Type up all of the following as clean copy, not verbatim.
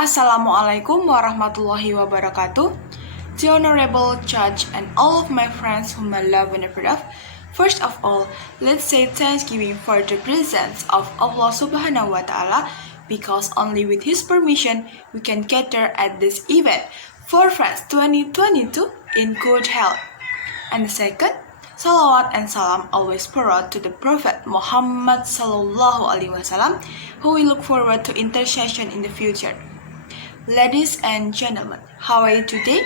Assalamualaikum warahmatullahi wabarakatuh. The Honorable Judge and all of my friends whom I love and appreciate. First of all, let's say thanksgiving for the presence of Allah Subhanahu wa Ta'ala, because only with His permission we can gather at this event, FORFEST 2022 in good health. And the second, salawat and salam always pour out to the Prophet Muhammad Sallallahu Alaihi Wasallam, who we look forward to intercession in the future. Ladies and gentlemen, how are you today?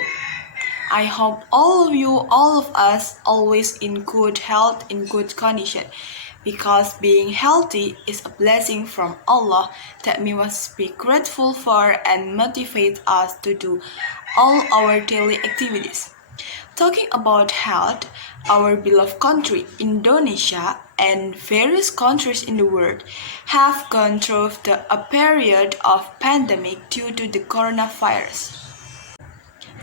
I hope all of us, always in good health, in good condition, because being healthy is a blessing from Allah that we must be grateful for and motivate us to do all our daily activities. Talking about health, our beloved country, Indonesia, and various countries in the world have gone through a period of pandemic due to the coronavirus.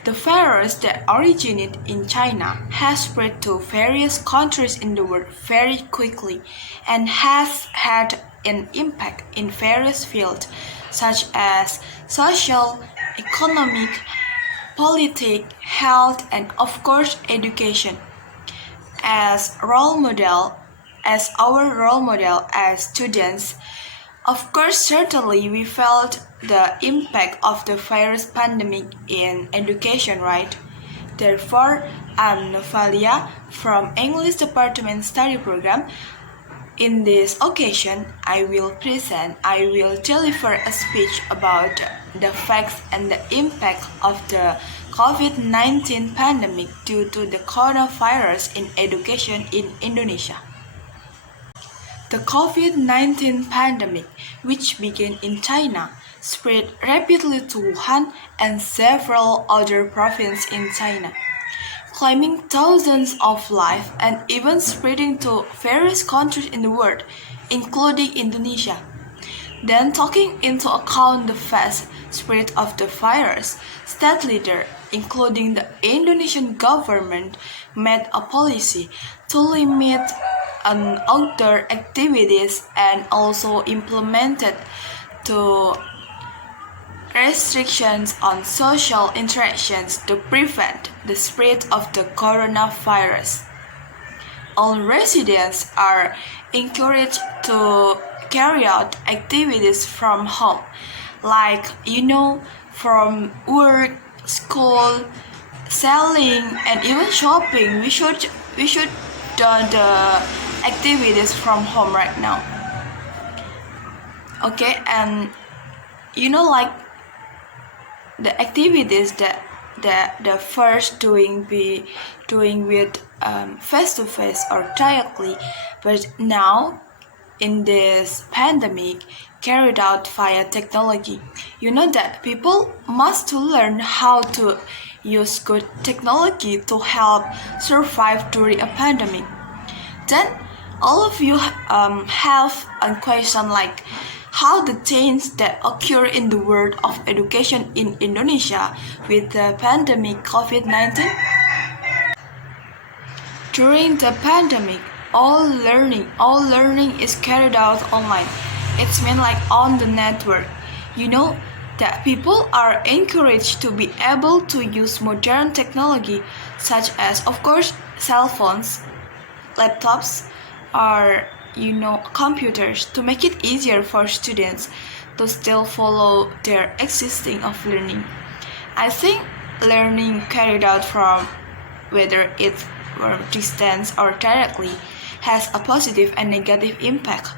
The virus that originated in China has spread to various countries in the world very quickly and has had an impact in various fields such as social, economic, politics, health, and of course education. As our role model as students, of course certainly we felt the impact of the virus pandemic in education, right? Therefore, I'm Novalia from English Department Study Program. In this occasion, I will deliver a speech about the facts and the impact of the COVID-19 pandemic due to the coronavirus in education in Indonesia. The COVID-19 pandemic, which began in China, spread rapidly to Wuhan and several other provinces in China, claiming thousands of lives and even spreading to various countries in the world, including Indonesia. Then, taking into account the fast spread of the virus, state leaders, including the Indonesian government, made a policy to limit outdoor activities and also implemented to restrictions on social interactions to prevent the spread of the coronavirus. All residents are encouraged to carry out activities from home, like from work, school, selling, and even shopping. We should do the activities from home right now. Okay, and like the activities that the first doing with face to face or directly, but now in this pandemic carried out via technology. You know that people must to learn how to use good technology to help survive during a pandemic. Then all of you have a question like how the change that occur in the world of education in Indonesia with the pandemic COVID-19. During the pandemic, all learning is carried out online. It's meant like on the network. That people are encouraged to be able to use modern technology such as, of course, cell phones, laptops, or computers to make it easier for students to still follow their existing of learning. I think learning carried out from whether it's from distance or directly has a positive and negative impact.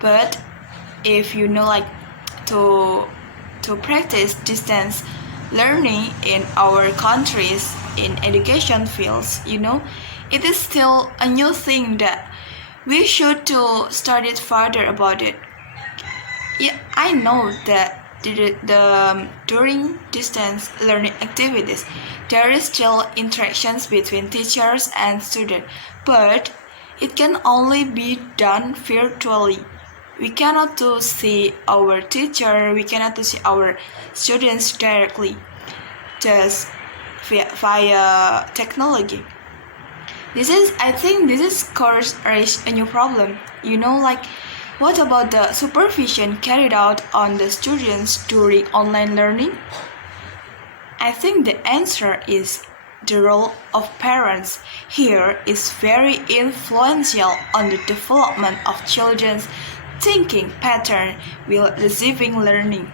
But if to practice distance learning in our countries in education fields, it is still a new thing that we should to study further about it. Yeah, I know that during distance learning activities, there is still interactions between teachers and students, but it can only be done virtually. We cannot to see our teacher, we cannot to see our students directly, just via technology. I think this is cause a new problem. what about the supervision carried out on the students during online learning? I think the answer is the role of parents here is very influential on the development of children's thinking pattern while receiving learning.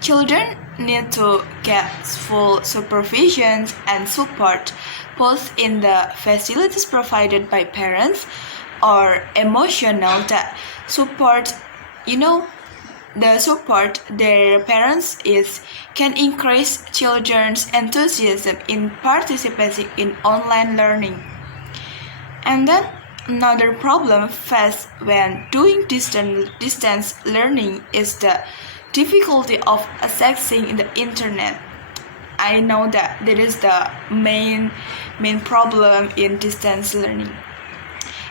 Children need to get full supervision and support, both in the facilities provided by parents or emotional that support, the support their parents can increase children's enthusiasm in participating in online learning. And then another problem faced when doing distance learning is the difficulty of accessing the internet. I know that is the main problem in distance learning.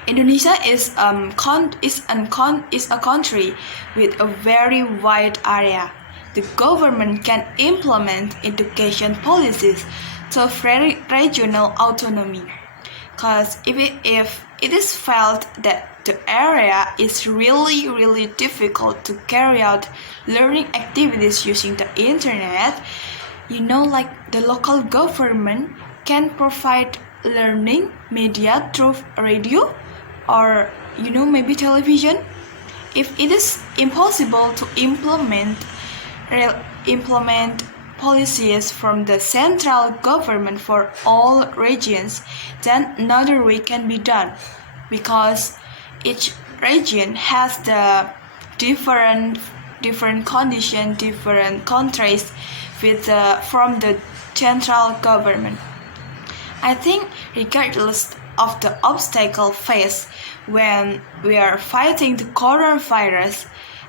Indonesia is a country with a very wide area. The government can implement education policies to very regional autonomy. Because if it is felt that the area is really difficult to carry out learning activities using the internet, the local government can provide learning media through radio or maybe television. If it is impossible to implement policies from the central government for all regions, then another way can be done, because each region has the different condition, different countries from the central government. I think regardless of the obstacle faced when we are fighting the coronavirus,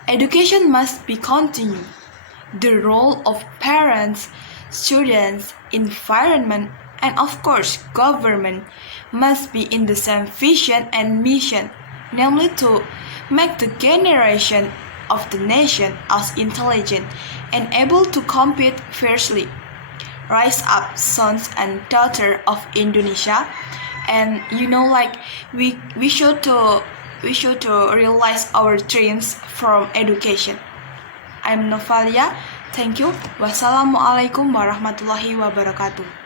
education must be continued. The role of parents, students, environment, and of course government must be in the same vision and mission, namely to make the generation of the nation as intelligent and able to compete fiercely. Rise up, sons and daughters of Indonesia, and we should to realize our dreams from education. I'm Novalia. Thank you. Wassalamualaikum warahmatullahi wabarakatuh.